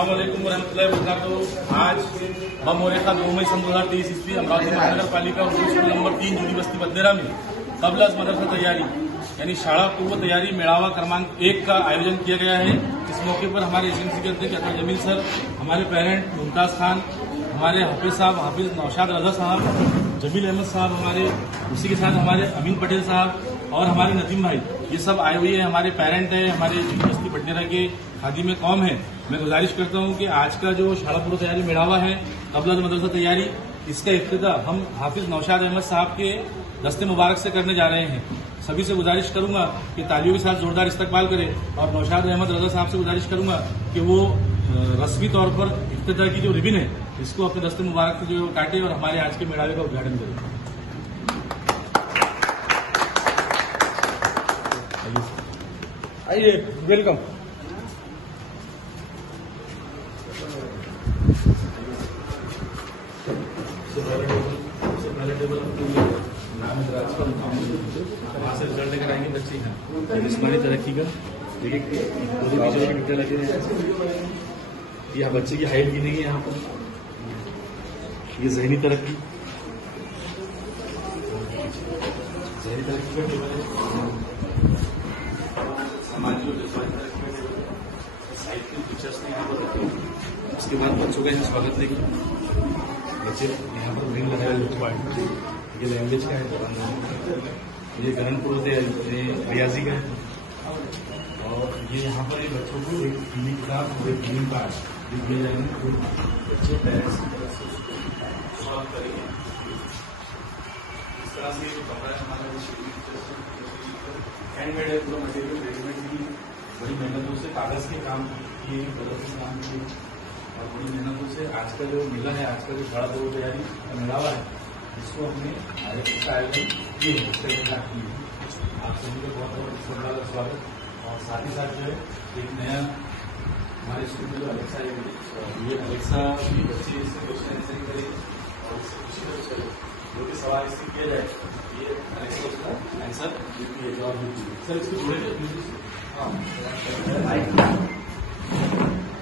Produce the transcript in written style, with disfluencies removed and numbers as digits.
अस्सलामुअलैकुम वरहमतुल्लाहि वबरकातुहू। आज बमोरेखा 2 मई सन 2023 ईस्वी अमरावती महानगर पालिका नंबर 3 जुनी बस्ती बदनेरा में कबल अज मदरसा तैयारी यानी शाला पूर्व तैयारी मेड़ावा क्रमांक 1 का आयोजन किया गया है। इस मौके पर हमारे एजेंसी के अध्यक्ष अतुल जमील सर, हमारे पेरेंट मुमताज खान, हमारे हाफिज साहब हाफिज नौशाद रजा साहब, जमील अहमद साहब हमारे, उसी के साथ हमारे अमीन पटेल साहब और हमारे नदीम भाई, ये सब आए हुए हैं। हमारे पेरेंट है, हमारे बस्ती बडनेरा के खादी में कौम है। मैं गुजारिश करता हूं कि आज का जो शाला पूर्व तैयारी मेड़ावा है कबल अज मदरसा तैयारी, इसका इफ्तिताह हम हाफिज नौशाद अहमद साहब के दस्ते मुबारक से करने जा रहे हैं। सभी से गुजारिश करूंगा कि तालियों के साथ जोरदार इस्तकबाल करें और नौशाद अहमद रजा साहब से गुजारिश करूंगा कि वो रस्मी तौर पर इफ्तिताह की जो रिबिन है इसको अपने दस्ते मुबारक से जो काटे और हमारे आज के मेड़ावे का उद्घाटन करें। आइए, वेलकम। पहले टेबल नाम वहाँ से रिजल्ट लेकर आएंगे बच्चे हैं जिस्मानी तरक्की का। देखिए लगे यहाँ बच्चे की हाइट गिनेगी, यहाँ पर ये जहनी तरक्की का टेबल है, सामाजिक साहित्य टीचर्स ने यहाँ पर रखे। उसके बाद बच्चों का यहाँ स्वागत लेंगे। बच्चे यहाँ पर ग्रीन लगाए, ये लैंग्वेज का है, ये गणन पूर्व रियाजी का है और ये यहाँ पर बच्चों को एक हिंदी किताब और एक ग्रीन कार्ड दिए जाएंगे। बच्चे पेरेंट्स की तरफ से स्वागत करेंगे। इस तरह से जो कपड़ा है हमारा हैंडमेड है, पूरा मटेरियल रेडीमेड की बड़ी मेहनतों से कागज के काम किए, कलर के काम किए और बड़ी मेहनतों से आज का जो मेला है, आज का जो शाला पूर्व तैयारी का मेड़ावा है, इसको हमने आयोजन किए हैं। आप सभी को बहुत बहुत शुक्रिया, स्वागत। और साथ ही साथ जो है एक नया हमारे स्कूल में जो अलेक्सा है, ये अलेक्सा भी बच्चे इससे क्वेश्चन आंसर करें और इससे जो भी सवाल इससे किया जाए ये अलेक्सा उसका आंसर जवाब दीजिए। सर इसको जोड़ेंगे। हाँ